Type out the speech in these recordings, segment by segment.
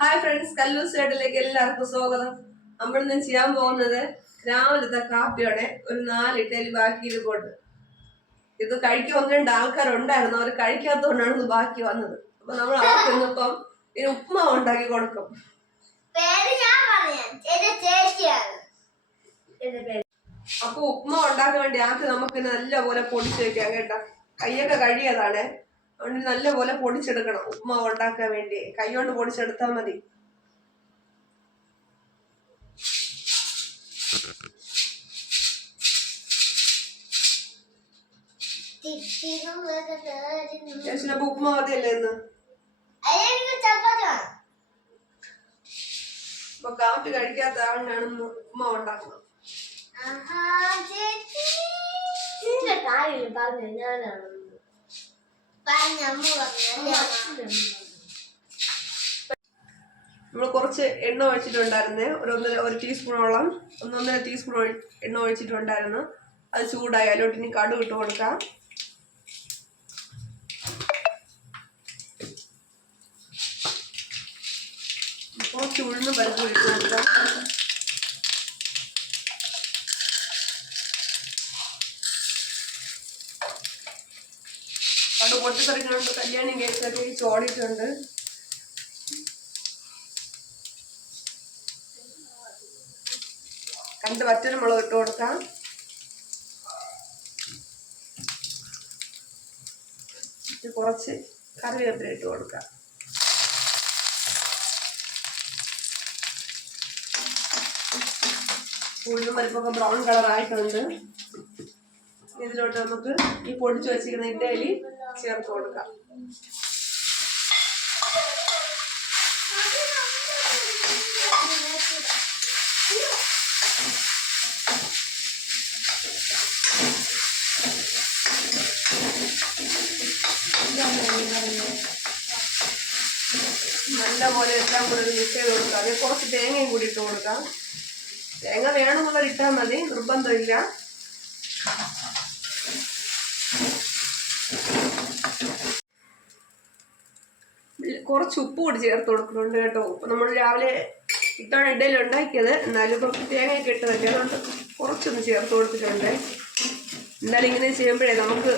Hi friends, കല്ലൂസ് സൈഡിലേക്ക് എല്ലാവർക്കും സ്വാഗതം. നമ്മളിന്ന് ചെയ്യാൻ പോകുന്നത് രാവിലത്തെ കാപ്പിയോടെ ഒരു 4 ഇഡ്ഡലി ബാക്കി ഇരിപ്പുണ്ട്. ഇത് കഴിക്കാൻ 1-2 ആൾക്കാരുണ്ടായിരുന്നു, അവർ കഴിക്കാത്തതുകൊണ്ടാണ് ഇത് ബാക്കി വന്നത്. അപ്പൊ നമ്മൾ അവർക്ക് ഇന്നിപ്പം ഇതിന് ഉപ്മാവ് ഉണ്ടാക്കി കൊടുക്കും. അപ്പൊ ഉപ്മാവ് ഉണ്ടാക്കാൻ വേണ്ടി ആദ്യം നമുക്ക് നല്ലപോലെ പൊടിച്ചു വെക്കാം കേട്ടോ. കൈയൊക്കെ കഴുകിയതാണ്, അതുകൊണ്ട് നല്ലപോലെ പൊടിച്ചെടുക്കണം. ഉപ്മാവ് ഉണ്ടാക്കാൻ വേണ്ടി കൈ കൊണ്ട് പൊടിച്ചെടുത്താൽ മതി. ഉപ്മാവ് മതിയല്ലേ ഇന്ന്? ഇപ്പൊ കാപ്പി കഴിക്കാത്ത ആളിനാണ് ഉപ്മാവ് ഉണ്ടാക്കുന്നത്. നമ്മൾ കുറച്ച് എണ്ണ ഒഴിച്ചിട്ടുണ്ടായിരുന്നേ, ഒരു ടീസ്പൂണോളം 1.5 ടീസ്പൂൺ എണ്ണ ഒഴിച്ചിട്ടുണ്ടായിരുന്നു. അത് ചൂടായി അതിലോട്ട് ഇനി കടുക് ഇട്ട് കൊടുക്കാം. കുറച്ച് ഉഴുന്നും പരിപ്പും ഇട്ട് കൊടുക്കാം. അത് പൊട്ടിത്തെറിക്കുന്നുണ്ട്. കല്യാണി കേക്കൊക്കെ ചോടിയിട്ടുണ്ട്. രണ്ട് വറ്റൽമുളക് ഇട്ട് കൊടുക്കാം. കുറച്ച് കറിവേപ്പില ഇട്ട് കൊടുക്കാം. ഉഴുന്നും പരിപ്പൊക്കെ ബ്രൗൺ കളർ ആയിട്ടുണ്ട്. ഇതിലോട്ട് നമുക്ക് ഈ പൊടിച്ചു വെച്ചിരിക്കുന്ന ഇഡ്ഡലി ചേർത്ത് കൊടുക്കാം. നല്ലപോലെ എല്ലാം കൂടെ മിക്സ് ചെയ്ത് കൊടുക്കാം. അതിൽ കുറച്ച് തേങ്ങയും കൂടി ഇട്ട് കൊടുക്കാം. തേങ്ങ വേണമെന്നുള്ളത് ഇട്ടാൽ മതി, നിർബന്ധമില്ല. കുറച്ച് ഉപ്പ് കൂടി ചേർത്ത് കൊടുക്കുന്നുണ്ട് കേട്ടോ. നമ്മൾ രാവിലെ ഇട്ടാണ് ഇഡ്ഡലി ഉണ്ടാക്കിയത്, എന്നാലും ഇപ്പം തേങ്ങയൊക്കെ ഇട്ടതല്ലേ, അതുകൊണ്ട് കുറച്ചൊന്ന് ചേർത്ത് കൊടുത്തിട്ടുണ്ട്. എന്നാലും ഇങ്ങനെ ചെയ്യുമ്പോഴേ നമുക്ക്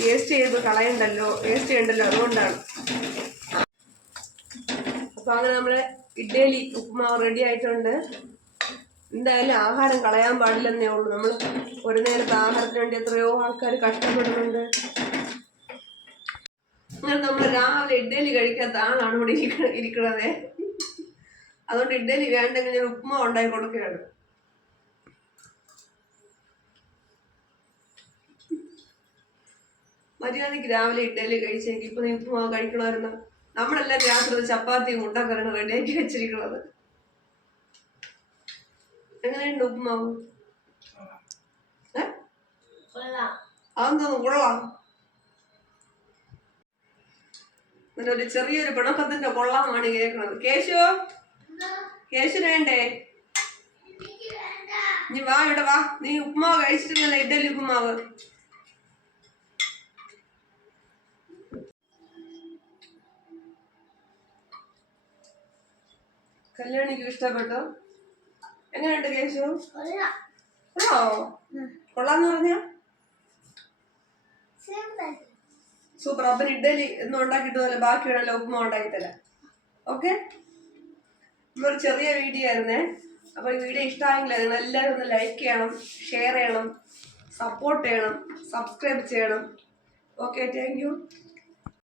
വേസ്റ്റ് ചെയ്യണ്ടല്ലോ, അതുകൊണ്ടാണ്. അപ്പൊ അങ്ങനെ നമ്മുടെ ഇഡ്ഡലി ഉപ്പുമാവ് റെഡി ആയിട്ടുണ്ട്. എന്തായാലും ആഹാരം കളയാൻ പാടില്ലെന്നേ ഉള്ളൂ. നമ്മൾ ഒരു നേരത്തെ ആഹാരത്തിന് വേണ്ടി എത്രയോ ആൾക്കാർ കഷ്ടപ്പെടുന്നുണ്ട്. അങ്ങനെ നമ്മൾ രാവിലെ ഇഡ്ഡലി കഴിക്കാത്ത ആളാണ് ഇവിടെ ഇരിക്കണത്. അതുകൊണ്ട് ഇഡ്ഡലി വേണ്ടെങ്കിൽ ഞാൻ ഉപ്പുമാവ് ഉണ്ടാക്കി കൊടുക്കുകയാണ്. മര്യാദയ്ക്ക് രാവിലെ ഇഡ്ഡലി കഴിച്ചെങ്കിൽ ഇപ്പൊ നീ ഉപ്പുമാവ് കഴിക്കണമായിരുന്നു. നമ്മളെല്ലാം രാത്രി ചപ്പാത്തിയും മുട്ടക്കറിയാണ് റെഡിയാക്കി വെച്ചിരിക്കുന്നത്. എങ്ങനെയുണ്ട് ഉപ്പുമാവ്? അതെന്തോന്നു കൊള്ളാം? അങ്ങനെ ഒരു ചെറിയൊരു പിണക്കത്തിന്റെ കൊള്ളാമാണ് കേൾക്കുന്നത്. കേശു വേണ്ടേ? നീ വാ, ഇവിടെ വാ. നീ ഉപ്പുമാവ് കഴിച്ചിട്ടില്ലല്ലോ, ഇഡ്ഡലി ഉപ്പുമാവ്. കല്യാണിക്ക് ഇഷ്ടപ്പെട്ടോ? എങ്ങനെയുണ്ട് കേശു? കൊള്ളാന്ന് പറഞ്ഞ സൂപ്പർ. അപ്പൻ ഇഡ്ഡലി എന്നും ഉണ്ടാക്കിയിട്ട് പോലെ ബാക്കി വേണമല്ലോ ഉപ്പുമാവ് ഉണ്ടാക്കിത്തരാം. ഓക്കെ, നമ്മളൊരു ചെറിയ വീഡിയോ ആയിരുന്നേ. അപ്പോൾ ഈ വീഡിയോ ഇഷ്ടമായെങ്കിൽ നിങ്ങൾ എല്ലാവരും ഒന്ന് ലൈക്ക് ചെയ്യണം, ഷെയർ ചെയ്യണം, സപ്പോർട്ട് ചെയ്യണം, സബ്സ്ക്രൈബ് ചെയ്യണം. Okay, thank you.